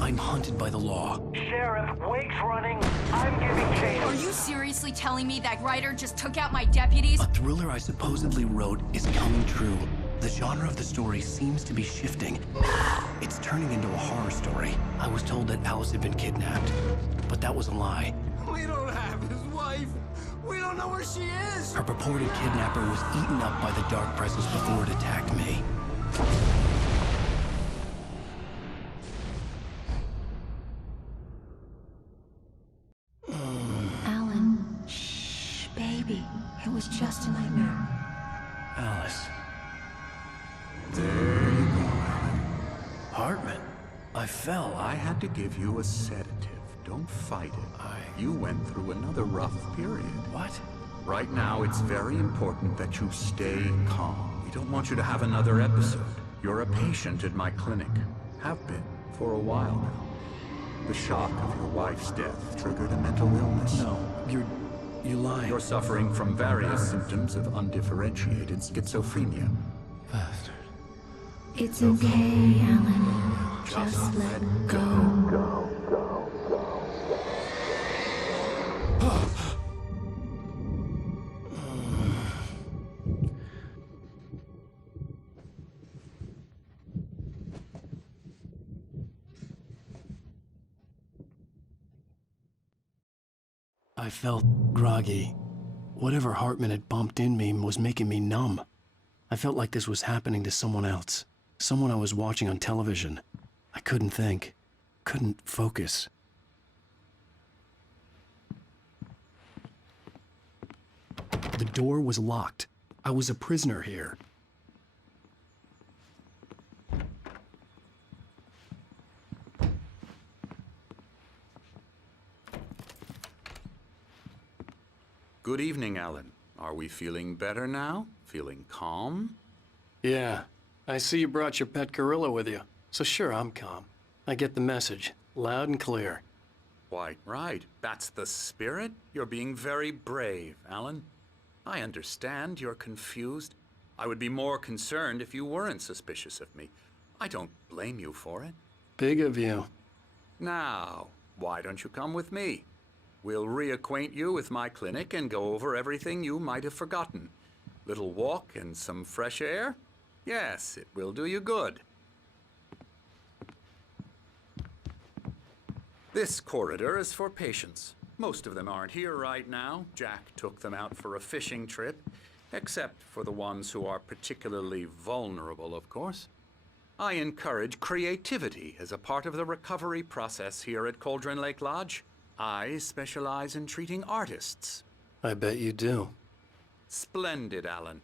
I'm hunted by the law. Sheriff, Wake's running. I'm giving chase. Are you seriously telling me that writer just took out my deputies? A thriller I supposedly wrote is coming true. The genre of the story seems to be shifting. It's turning into a horror story. I was told that Alice had been kidnapped, but that was a lie. We don't have his wife. We don't know where she is. Her purported kidnapper was eaten up by the dark presence before it attacked me. Alan, shh, baby. It was just a nightmare. Alice. There you go, Alan. Hartman. I fell. I had to give you a sedative. Don't fight it. You went through another rough period. What? Right now, it's very important that you stay calm. We don't want you to have another episode. You're a patient at my clinic. Have been for a while now. The shock of your wife's death triggered a mental illness. No, you lying. You're suffering from various symptoms of undifferentiated schizophrenia. Bastard. It's okay, Alan. Just let go. I felt groggy. Whatever Hartman had bumped in me was making me numb. I felt like this was happening to someone else. Someone I was watching on television. I couldn't think. Couldn't focus. The door was locked. I was a prisoner here. Good evening, Alan. Are we feeling better now? Feeling calm? Yeah. I see you brought your pet gorilla with you. So sure, I'm calm. I get the message. Loud and clear. Quite right. That's the spirit. You're being very brave, Alan. I understand you're confused. I would be more concerned if you weren't suspicious of me. I don't blame you for it. Big of you. Now, why don't you come with me? We'll reacquaint you with my clinic and go over everything you might have forgotten. Little walk and some fresh air? Yes, it will do you good. This corridor is for patients. Most of them aren't here right now. Jack took them out for a fishing trip, except for the ones who are particularly vulnerable, of course. I encourage creativity as a part of the recovery process here at Cauldron Lake Lodge. I specialize in treating artists. I bet you do. Splendid, Alan.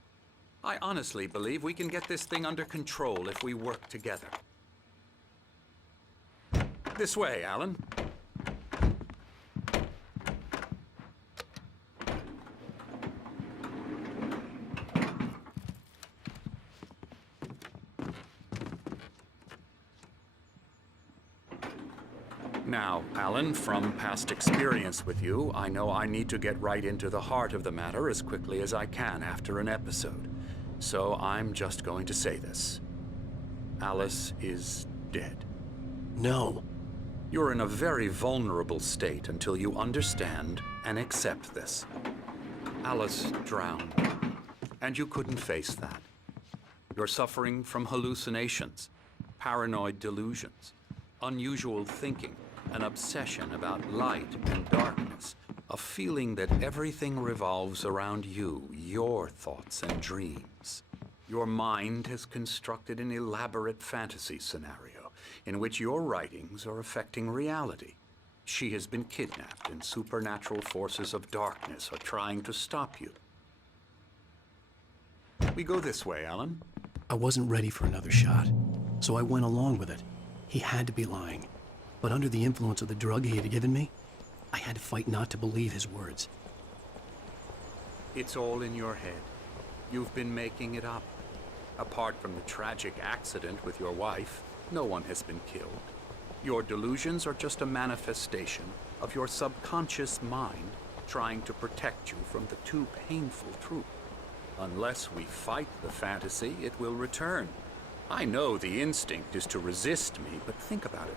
I honestly believe we can get this thing under control if we work together. This way, Alan. Now, Alan, from past experience with you, I know I need to get right into the heart of the matter as quickly as I can after an episode. So I'm just going to say this. Alice is dead. No. You're in a very vulnerable state until you understand and accept this. Alice drowned, and you couldn't face that. You're suffering from hallucinations, paranoid delusions, unusual thinking, an obsession about light and darkness, a feeling that everything revolves around you, your thoughts and dreams. Your mind has constructed an elaborate fantasy scenario in which your writings are affecting reality. She has been kidnapped and supernatural forces of darkness are trying to stop you. We go this way, Alan. I wasn't ready for another shot, so I went along with it. He had to be lying. But under the influence of the drug he had given me, I had to fight not to believe his words. It's all in your head. You've been making it up. Apart from the tragic accident with your wife, no one has been killed. Your delusions are just a manifestation of your subconscious mind trying to protect you from the too painful truth. Unless we fight the fantasy, it will return. I know the instinct is to resist me, but think about it.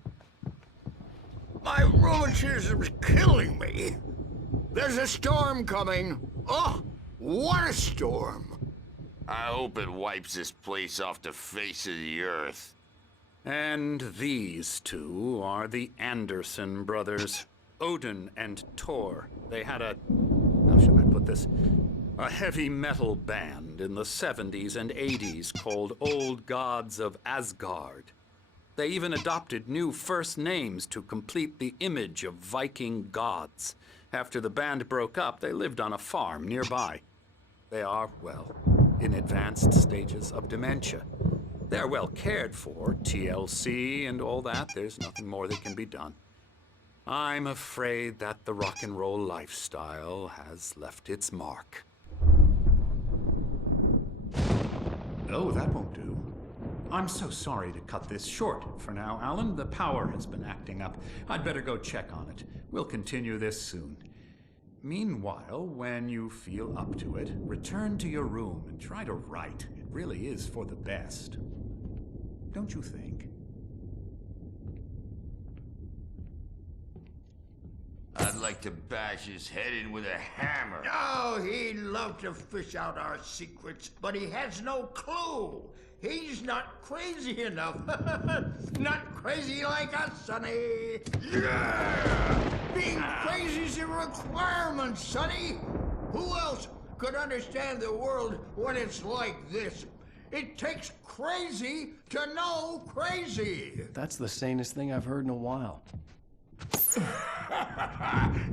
My rheumatism's killing me. There's a storm coming. Oh, what a storm. I hope it wipes this place off the face of the earth. And these two are the Anderson brothers, Odin and Thor. They had a, how should I put this? A heavy metal band in the 70s and 80s called Old Gods of Asgard. They even adopted new first names to complete the image of Viking gods. After the band broke up, they lived on a farm nearby. They are, well, in advanced stages of dementia. They're well cared for, TLC and all that. There's nothing more that can be done. I'm afraid that the rock and roll lifestyle has left its mark. Oh, that won't do. I'm so sorry to cut this short for now, Alan. The power has been acting up. I'd better go check on it. We'll continue this soon. Meanwhile, when you feel up to it, return to your room and try to write. It really is for the best. Don't you think? I'd like to bash his head in with a hammer. Oh, he'd love to fish out our secrets, but he has no clue. He's not crazy enough. Not crazy like us, Sonny. Yeah! Being crazy's a requirement, Sonny. Who else could understand the world when it's like this? It takes crazy to know crazy. That's the sanest thing I've heard in a while.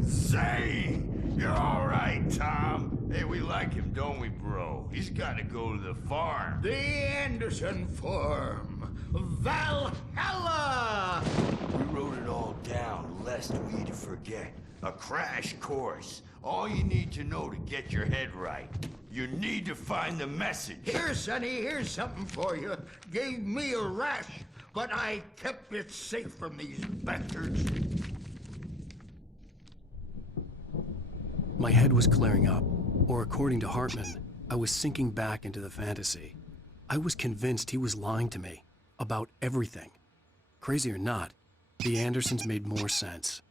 Zane! You're all right, Tom. Hey, we like him, don't we, bro? He's got to go to the farm. The Anderson Farm. Valhalla! We wrote it all down, lest we forget. A crash course. All you need to know to get your head right. You need to find the message. Here, Sonny, here's something for you. Gave me a rash, but I kept it safe from these bastards. My head was clearing up, or according to Hartman, I was sinking back into the fantasy. I was convinced he was lying to me about everything. Crazy or not, the Andersons made more sense.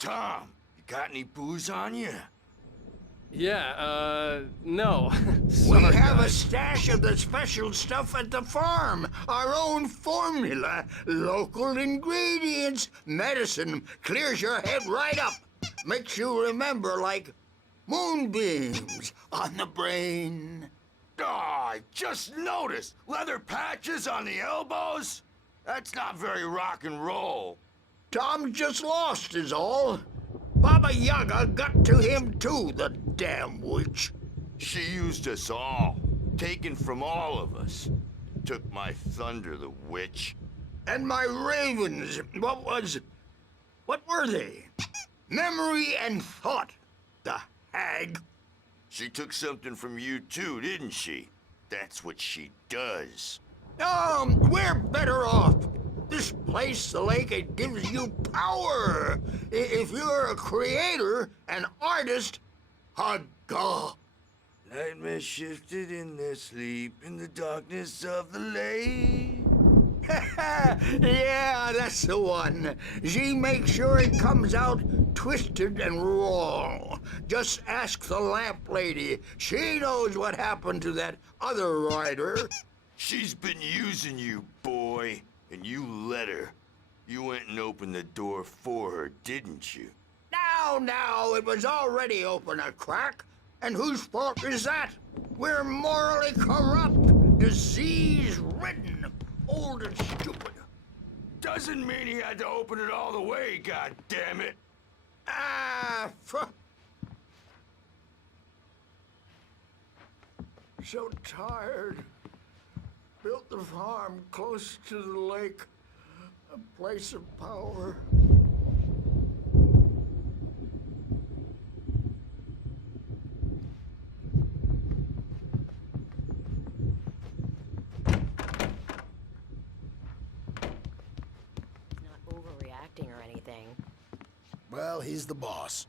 Tom, you got any booze on you? Yeah, no. We have a stash of the special stuff at the farm. Our own formula. Local ingredients. Medicine clears your head right up. Makes you remember like moonbeams on the brain. Oh, I just noticed. Leather patches on the elbows? That's not very rock and roll. Tom just lost is all. Baba Yaga got to him too, the damn witch. She used us all. Taken from all of us. Took my thunder, the witch. And my ravens, what were they? Memory and thought, the hag. She took something from you too, didn't she? That's what she does. We're better off. This place, the lake, it gives you power. If you're a creator, an artist, haga. Nightmare shifted in their sleep in the darkness of the lake. Yeah, that's the one. She makes sure it comes out twisted and wrong. Just ask the lamp lady. She knows what happened to that other writer. She's been using you, boy, and you let her. You went and opened the door for her, didn't you? Now, it was already open a crack. And whose fault is that? We're morally corrupt, disease-ridden, old and stupid. Doesn't mean he had to open it all the way, goddammit. So tired. Built the farm close to the lake, a place of power. Or anything. Well, he's the boss.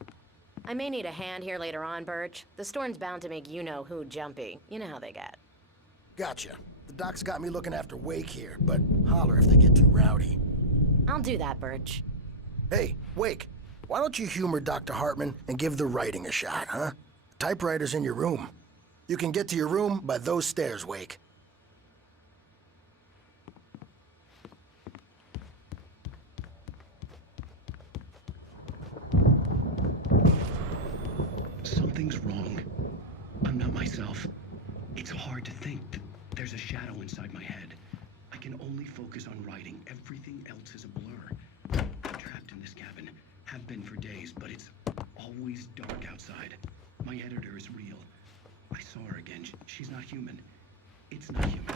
I may need a hand here later on, Birch. The storm's bound to make you-know-who jumpy. You know how they get. Gotcha. The doc's got me looking after Wake here, but holler if they get too rowdy. I'll do that, Birch. Hey, Wake, why don't you humor Dr. Hartman and give the writing a shot, huh? Typewriter's in your room. You can get to your room by those stairs, Wake. Something's wrong. I'm not myself. It's hard to think that there's a shadow inside my head. I can only focus on writing. Everything else is a blur. I'm trapped in this cabin. Have been for days, but it's always dark outside. My editor is real. I saw her again. She's not human. It's not human.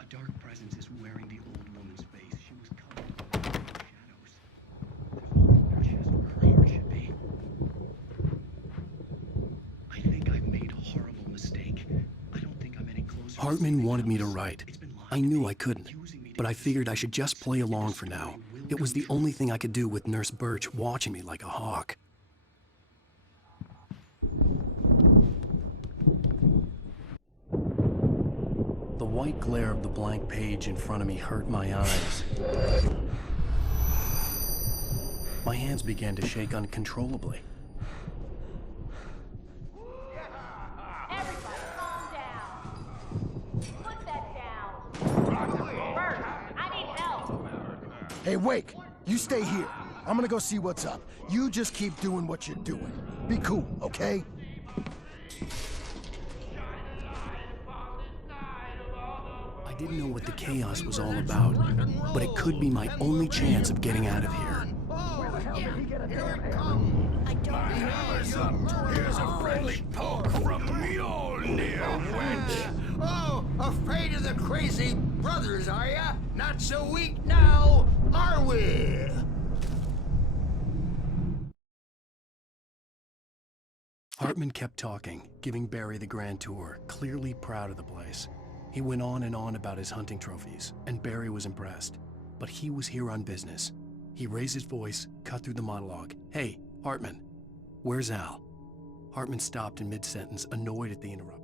A dark presence is wearing the old woman's face. She was covered in shadows. There's no where her heart should be. I think I've made a horrible mistake. I don't think I'm any closer. Hartman wanted me to write. I knew I couldn't, but I figured I should just play along for now. It was the only thing I could do with Nurse Birch watching me like a hawk. The white glare of the blank page in front of me hurt my eyes. My hands began to shake uncontrollably. Everybody, calm down. Put that down. Bert, I need help. Hey, Wake, you stay here. I'm gonna go see what's up. You just keep doing what you're doing. Be cool, okay? I didn't know what the chaos was all about, but it could be my only chance of getting out of here. Here's a friendly poke from Mjolnir, wench. Oh, afraid of the crazy brothers, are ya? Not so weak now, are we? Hartman kept talking, giving Barry the grand tour, clearly proud of the place. He went on and on about his hunting trophies, and Barry was impressed. But he was here on business. He raised his voice, cut through the monologue. Hey, Hartman, where's Al? Hartman stopped in mid-sentence, annoyed at the interruption.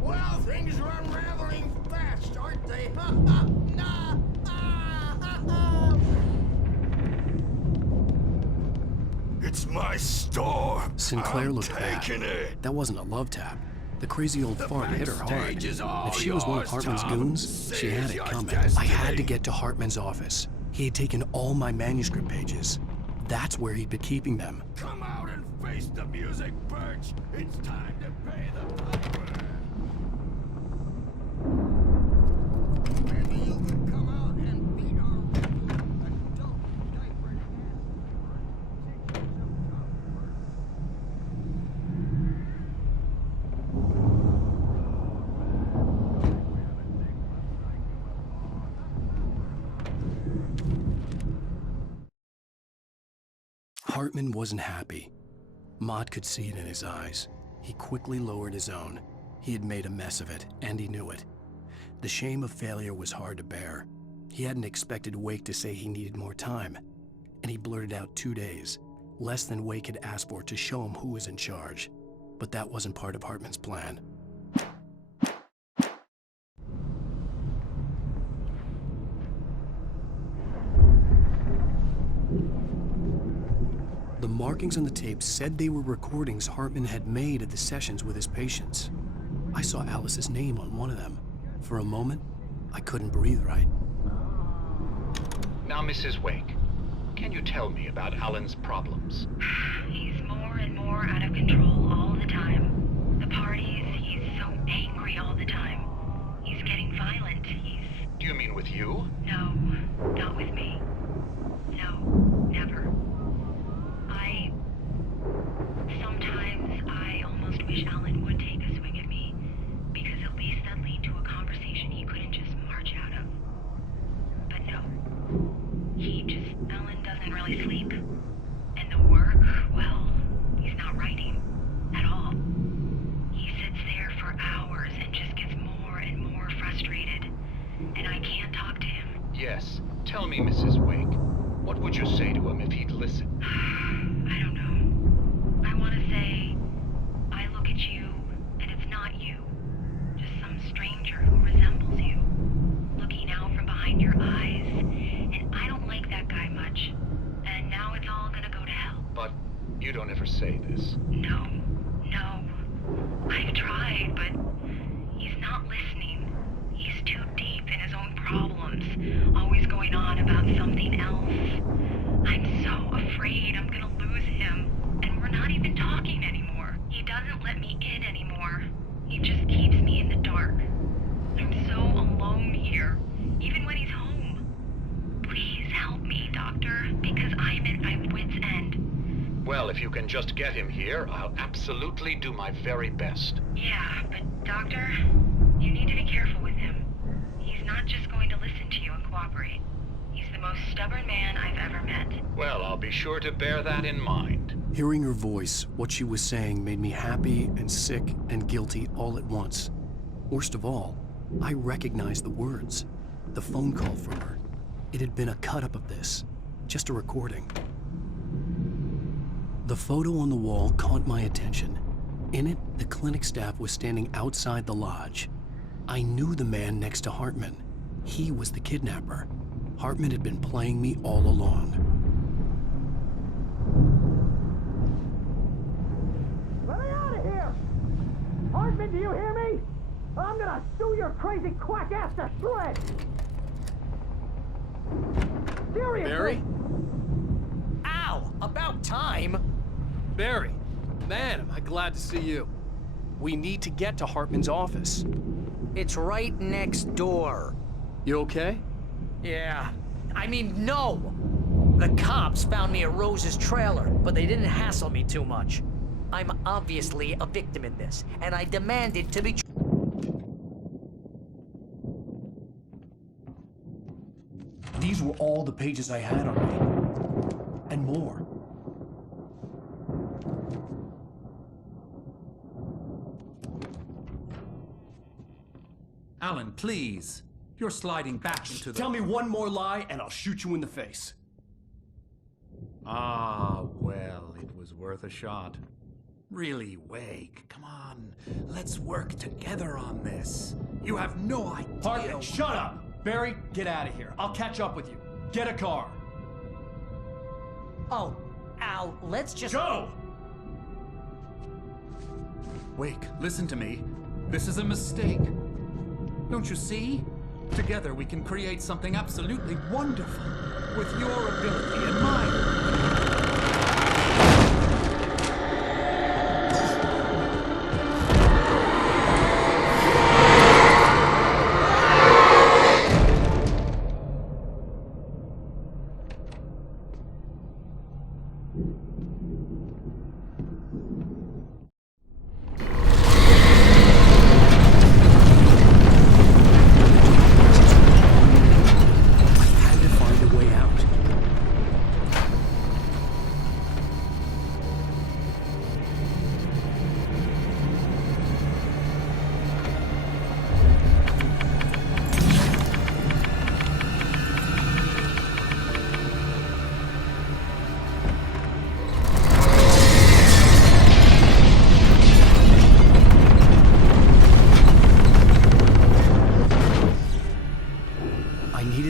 Well, things are unraveling fast, aren't they? Nah. It's my store. Sinclair I'm looked back. taking it. That wasn't a love tap. The crazy old fart hit her hard. backstage is all If she was one of yours, Hartman's Tom. goons, she had Seize it your coming. destiny. I had to get to Hartman's office. He had taken all my manuscript pages. That's where he'd been keeping them. Come out and face the music, Birch. It's time to pay the piper. Maybe you could come out and beat our adult diapered Hartman wasn't happy. Mott could see it in his eyes. He quickly lowered his own. He had made a mess of it, and he knew it. The shame of failure was hard to bear. He hadn't expected Wake to say he needed more time, and he blurted out 2 days, less than Wake had asked for to show him who was in charge. But that wasn't part of Hartman's plan. The markings on the tape said they were recordings Hartman had made at the sessions with his patients. I saw Alice's name on one of them. For a moment, I couldn't breathe right. Now, Mrs. Wake, can you tell me about Alan's problems? He's more and more out of control all the time. The parties, he's so angry all the time. He's getting violent. Do you mean with you? No, not with me. No, never. Sometimes I almost wish Alan would take a swing at me, because at least that'd lead to a conversation he couldn't just march out of. But no. Alan doesn't really sleep. And the work, well, he's not writing at all. He sits there for hours and just gets more and more frustrated. And I can't talk to him. Yes. Tell me, Mrs. Wake, what would you say to him if he'd listen? I don't know. I want to say, I look at you, and it's not you. Just some stranger who resembles you. Looking out from behind your eyes, But you don't ever say this. No. I've tried, but he's not listening. He's too deep in his own problems, always going on about something else. I'm so afraid I'm gonna lose him, and we're not even talking anymore. He doesn't let me in anymore. He just keeps me in the dark. I'm so alone here, even when he's home. Please help me, Doctor, because I'm at my wit's end. Well, if you can just get him here, I'll absolutely do my very best. Yeah, but Doctor, you need to be careful with him. He's not just going to listen to you and cooperate. He's the most stubborn man I've ever met. Well, I'll be sure to bear that in mind. Hearing her voice, what she was saying made me happy and sick and guilty all at once. Worst of all, I recognized the words. The phone call from her. It had been a cut-up of this. Just a recording. The photo on the wall caught my attention. In it, the clinic staff was standing outside the lodge. I knew the man next to Hartman. He was the kidnapper. Hartman had been playing me all along. Let me out of here! Hartman, do you hear me? I'm gonna sue your crazy quack ass to shreds! Seriously! Barry? Ow! About time! Barry, man, am I glad to see you. We need to get to Hartman's office. It's right next door. You okay? Yeah. I mean, no! The cops found me at Rose's trailer, but they didn't hassle me too much. I'm obviously a victim in this, and I demanded to be... These were all the pages I had on me. And more. Alan, please. You're sliding back into the... Tell me one more lie and I'll shoot you in the face. Ah, well, it was worth a shot. Really, Wake, come on. Let's work together on this. You have no idea... Hartman, shut up! Barry, get out of here. I'll catch up with you. Get a car. Oh, Al, let's just... Go! Wake, listen to me. This is a mistake. Don't you see? Together we can create something absolutely wonderful. With your ability and mine.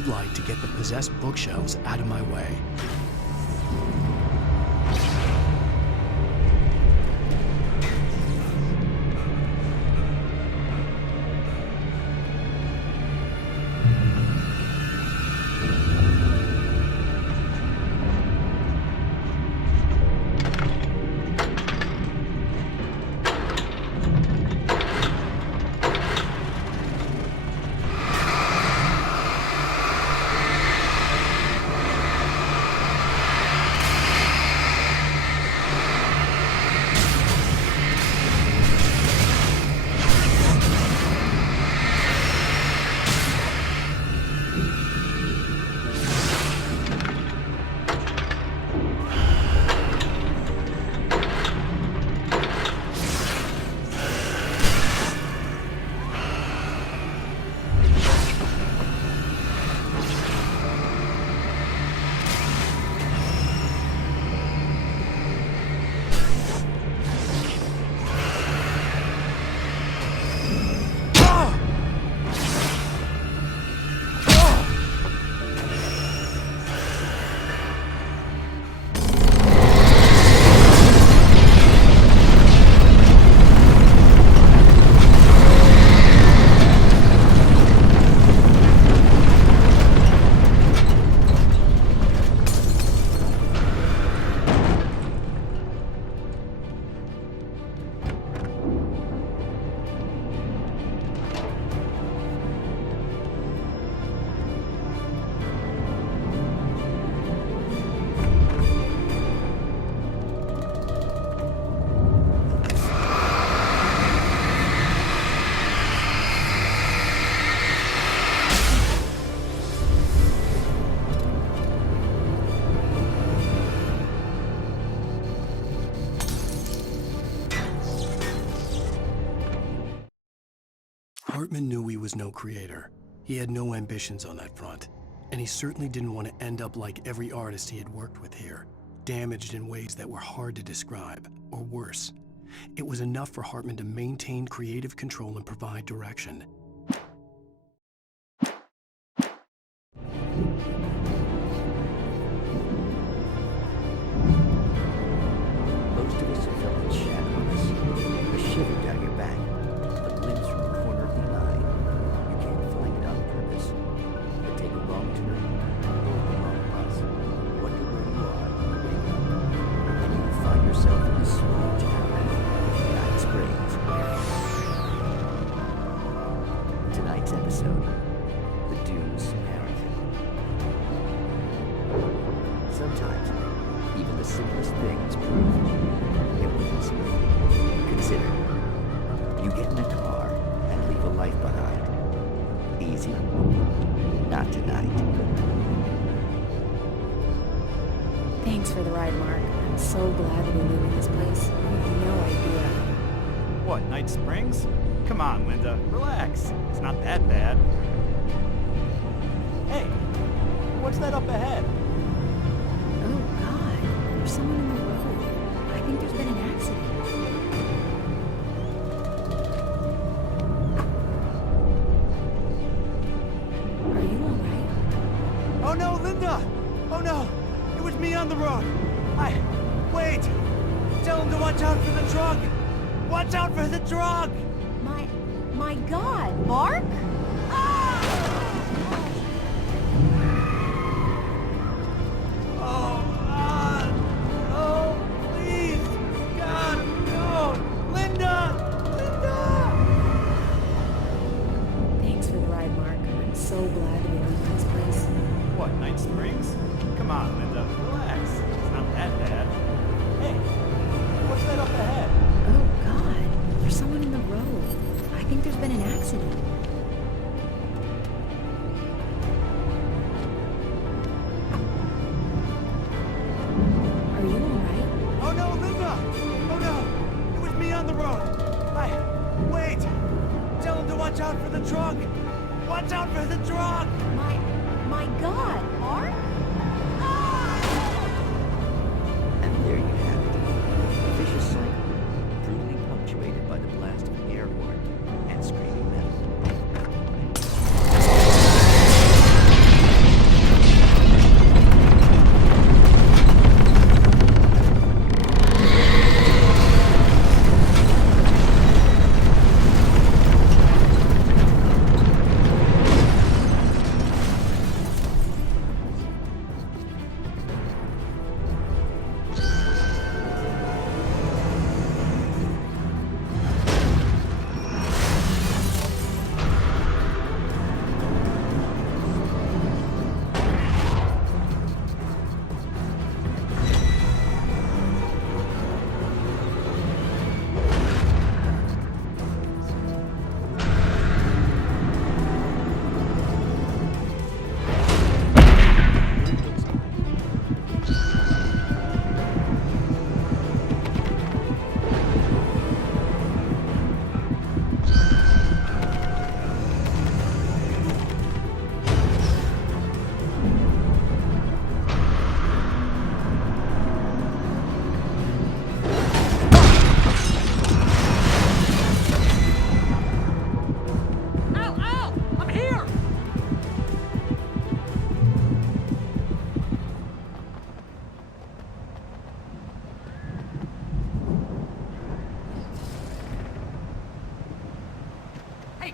light to get the possessed bookshelves out of my way. Hartman knew he was no creator. He had no ambitions on that front. And he certainly didn't want to end up like every artist he had worked with here, damaged in ways that were hard to describe, or worse. It was enough for Hartman to maintain creative control and provide direction. Most of us have felt the shadow on us, a shiver down your back, a glimpse from the corner of the eye. You can't find it on purpose, but take a wrong turn, or the wrong bus, wonder where you are, wake up, and you find yourself in this small town, Night Springs. Tonight's episode, The Dunes Marathon. Sometimes, even the simplest things prove impossible. Consider, you get in a car and leave a life behind. Easy? Not tonight. Thanks for the ride, Mark. I'm so glad we're leaving this place. You have no idea. What, Night Springs? Come on, Linda, relax. It's not that bad. Hey, what's that up ahead? Oh, God. There's someone in the road. I think there's been an accident. Are you all right? Oh no, Linda! Oh no! It was me on the road! Wait! Tell him to watch out for the truck! Watch out for the truck! My God, Mark? Oh, please! God, no! Linda! Thanks for the ride, Mark. I'm so glad we're leaving this place. What, Night Springs? Come on, Linda, relax. It's not that bad. Hey, what's that up ahead? Oh, God. There's someone in the road. I think there's been an accident. Are you all right? Oh no, Linda! Oh no! It was me on the road! Wait! Tell him to watch out for the truck! Watch out for the truck! My God, Mark? And there you have it. A vicious cycle, brutally punctuated by the blast of an air horn and screaming metal.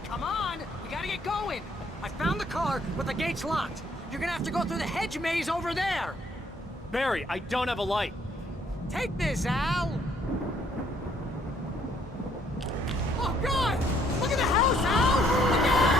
Come on! We gotta get going! I found the car, but the gate's locked. You're gonna have to go through the hedge maze over there! Barry, I don't have a light. Take this, Al! Oh, God! Look at the house, Al! Look out!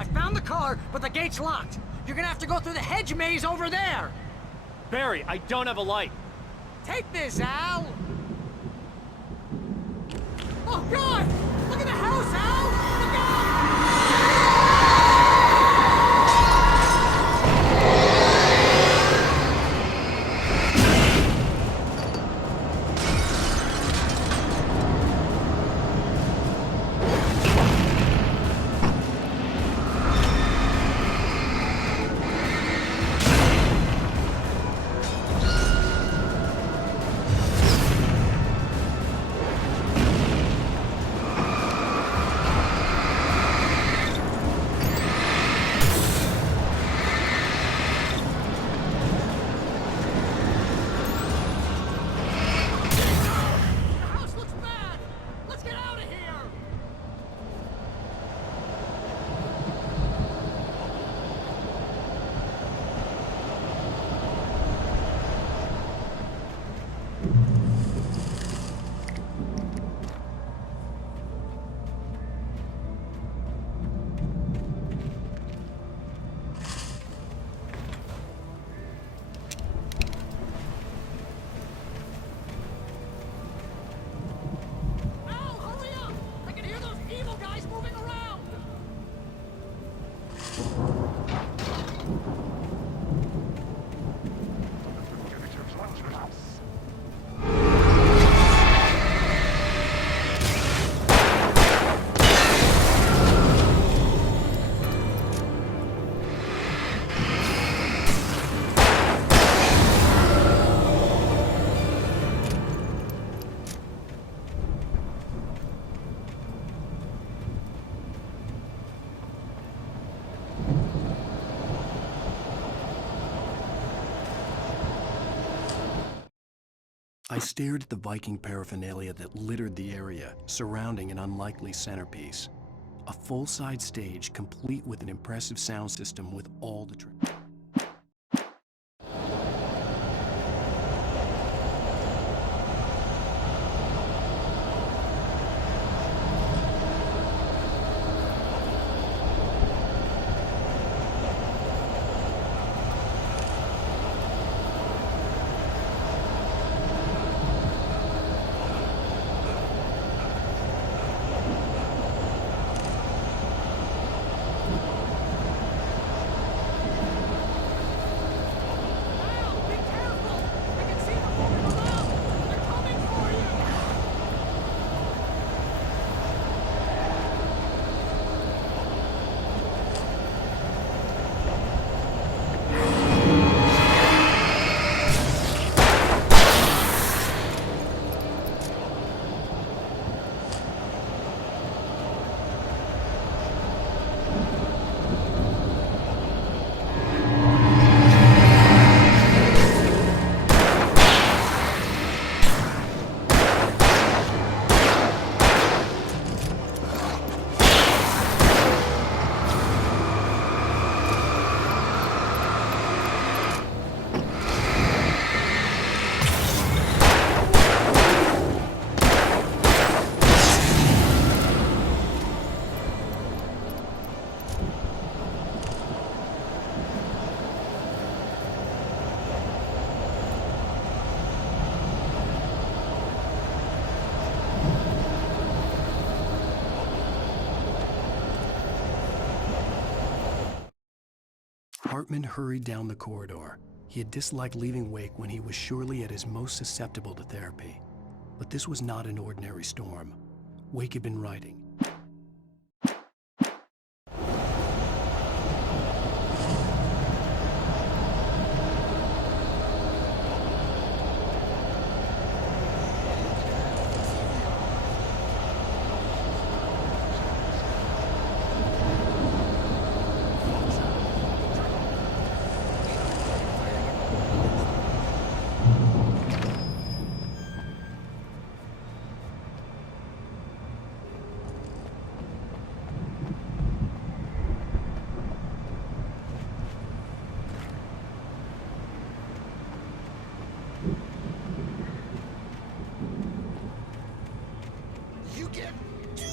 I found the car, but the gate's locked. You're gonna have to go through the hedge maze over there. Barry, I don't have a light. Take this, Al. Oh, God! Look at the house, Al! Look out! I stared at the Viking paraphernalia that littered the area, surrounding an unlikely centerpiece. A full-size stage complete with an impressive sound system with all the Hartman hurried down the corridor. He had disliked leaving Wake when he was surely at his most susceptible to therapy. But this was not an ordinary storm. Wake had been writing. You get 2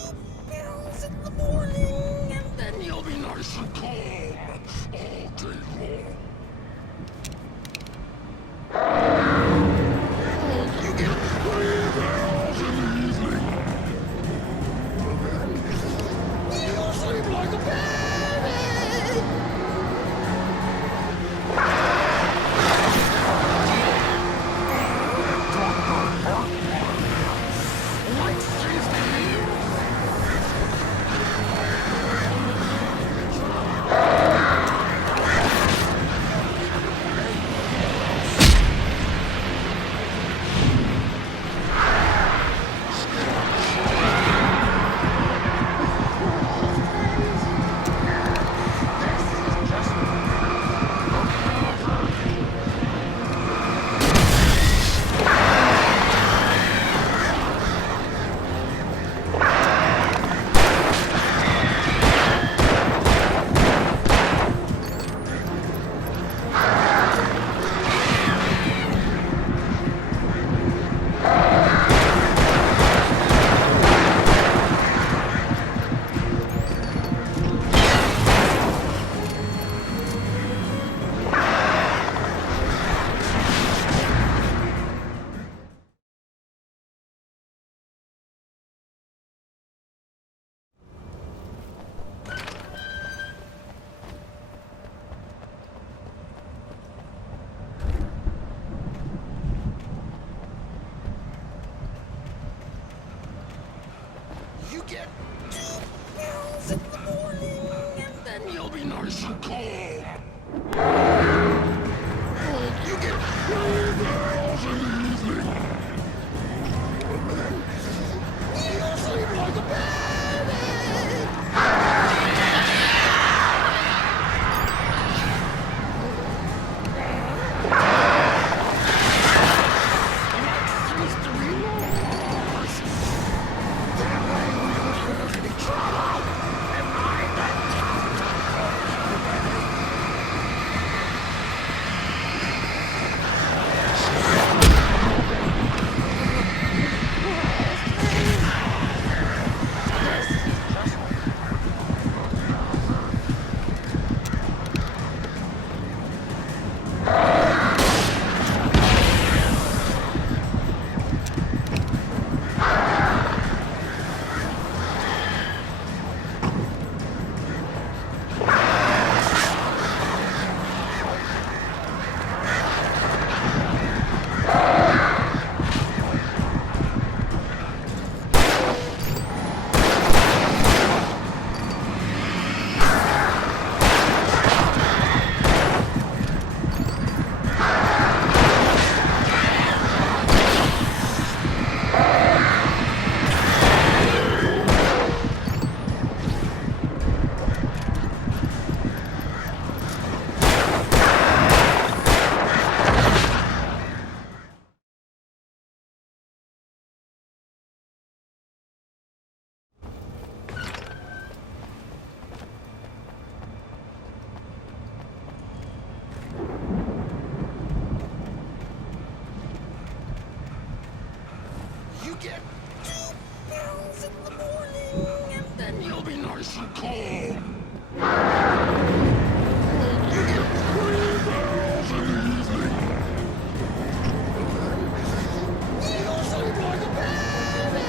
pills in the morning, and then you'll be nice and calm all day long. You get 3 bells in the evening. You sleep like a baby. You get 2 pills in the morning, and then you'll be nice and calm. You get 3 pills in the evening. You'll sleep like a baby. You get 2 pills in the morning, and then you'll be nice and calm. You get 3 bells in the evening. You'll sleep like a baby.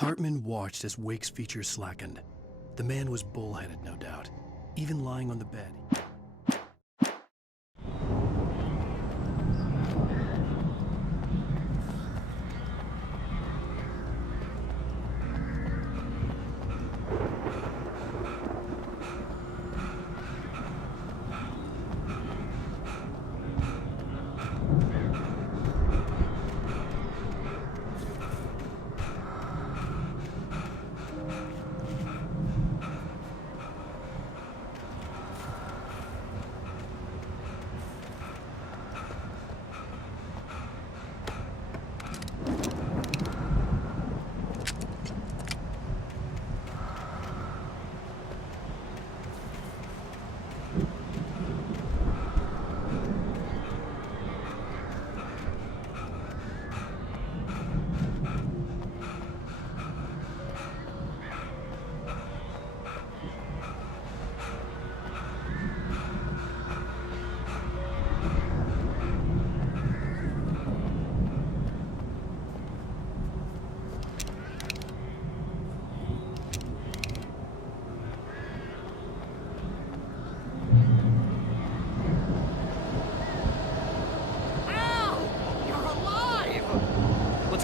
Hartman watched as Wake's features slackened. The man was bullheaded, no doubt, even lying on the bed.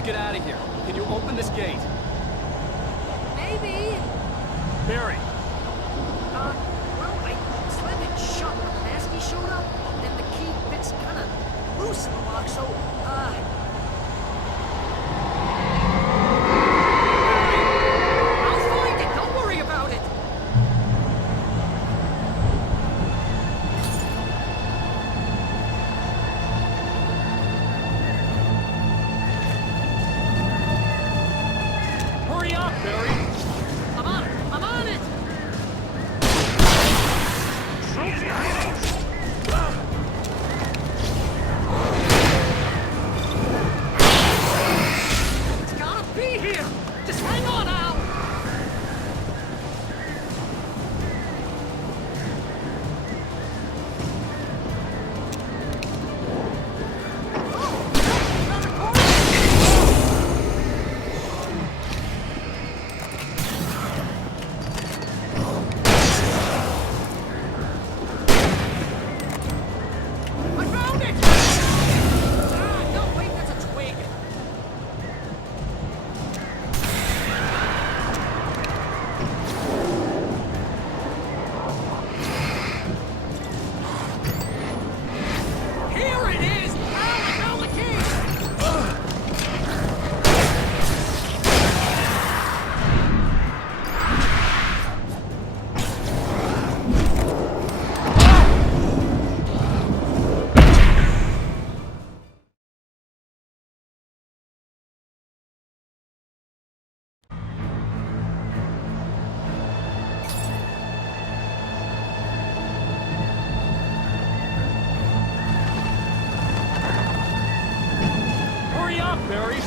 Get out of here. Can you open this gate? Maybe. Barry. Well, I slammed it shut when the nasty showed up, and the key fits kind of loose in the lock, so, I'll find it. Don't worry about it. Hurry up, Barry! I'm on it! I'm on it! It's gotta be here! Just hang on, Al! I found it! Ah, no, wait, that's a twig. Here it is! Al, I found the key! Hurry up, Barry!